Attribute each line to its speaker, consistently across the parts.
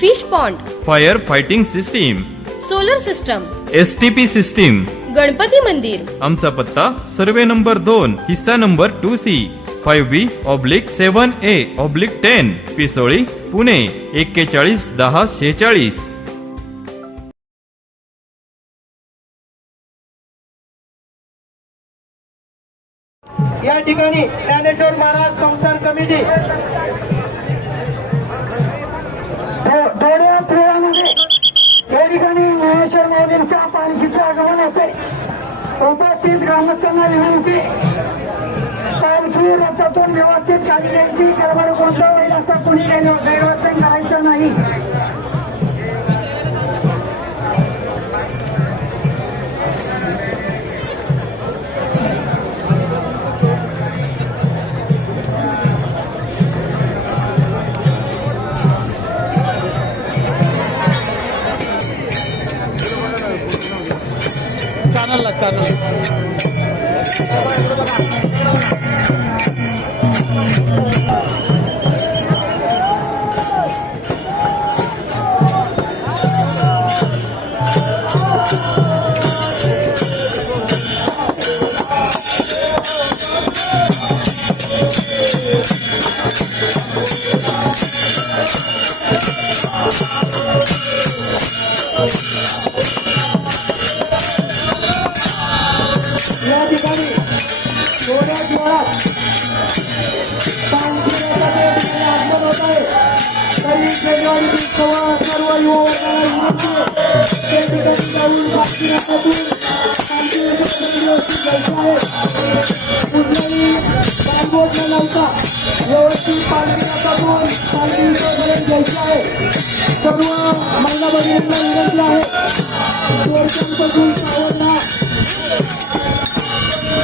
Speaker 1: Fish pond
Speaker 2: fire fighting system
Speaker 1: solar system
Speaker 2: S T P system
Speaker 1: Ganpati मंदिर
Speaker 2: आमचा पत्ता survey number दोन हिस्सा number two C five B oblique seven A oblique ten Pisoli Pune एक्केचाळीस दहा शेहेचाळीस
Speaker 3: या ठिकाणी ज्ञानेश्वर महाराज संस्थान कमिटी दोड्या खेळामध्ये या ठिकाणी ज्ञानेश्वर महोदयांच्या पालखीचे आगमन होते. उपस्थित ग्रामस्थांना विनंती पालखी रथातून व्यवस्थित खाली द्यायची गडबड कोणता होईल असं कुणी गैरवर्तन करायचं नाही. व्यवस्थित जायचं आहे. कुठलाही गालबोट न लावता व्यवस्थित पालखी रथातून पालखी विसर्जन घ्यायचं आहे सर्व महिला भगिनींना विनंती आहे चोरट्यांपासून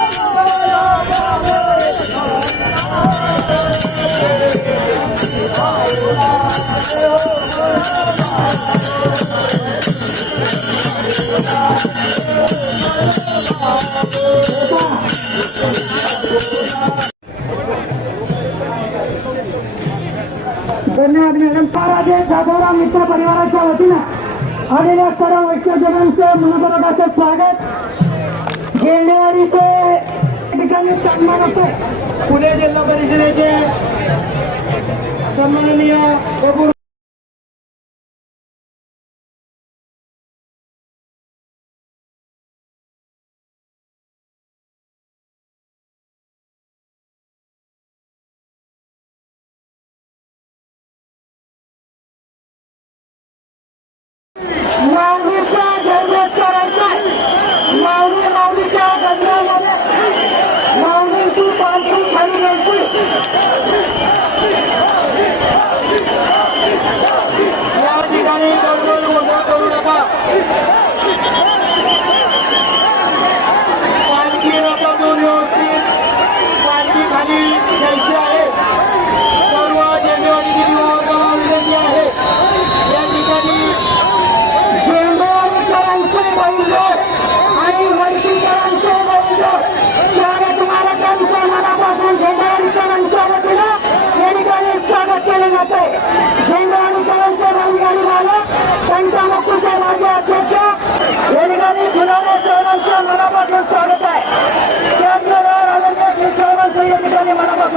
Speaker 3: धन्यवाद मॅडम. पराजय जाधवराव मित्र परिवाराच्या वतीनं आलेल्या सर्व वैष्णवजनांचं मनपूर्वक स्वागत. गेंडेवाडीचे ठिकाणी सन्मान होते पुणे जिल्हा परिषदेचे सन्माननीय बबू माऊलीच्या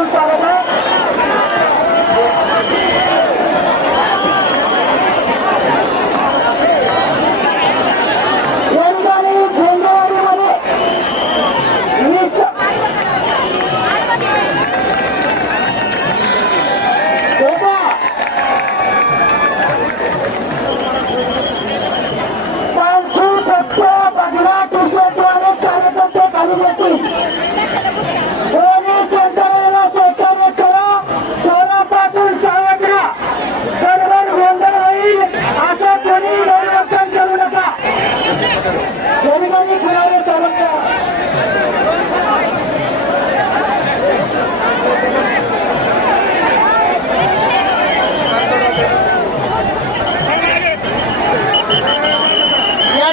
Speaker 3: Jerusalem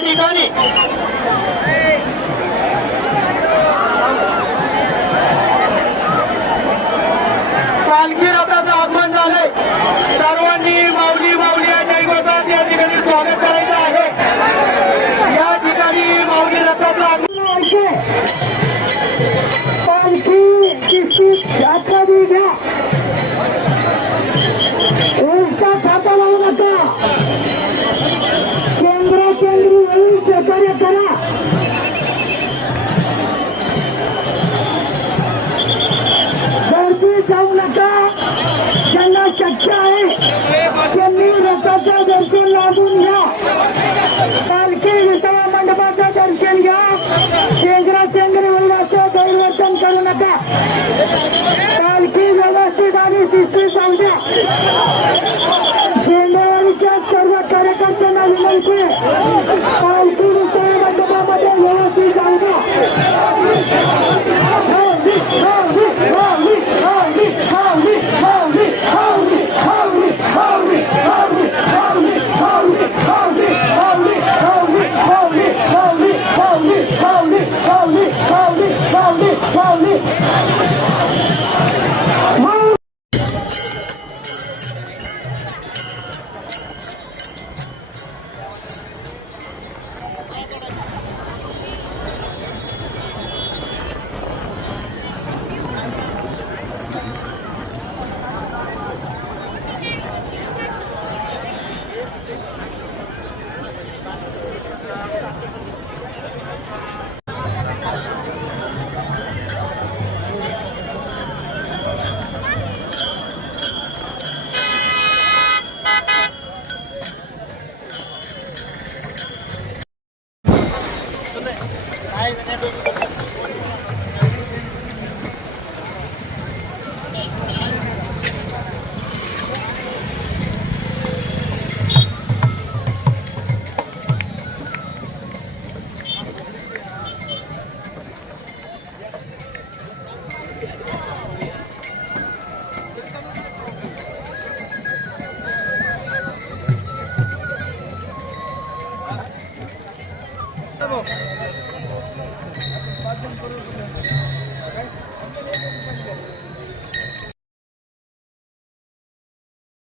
Speaker 3: ठिकाणी like that.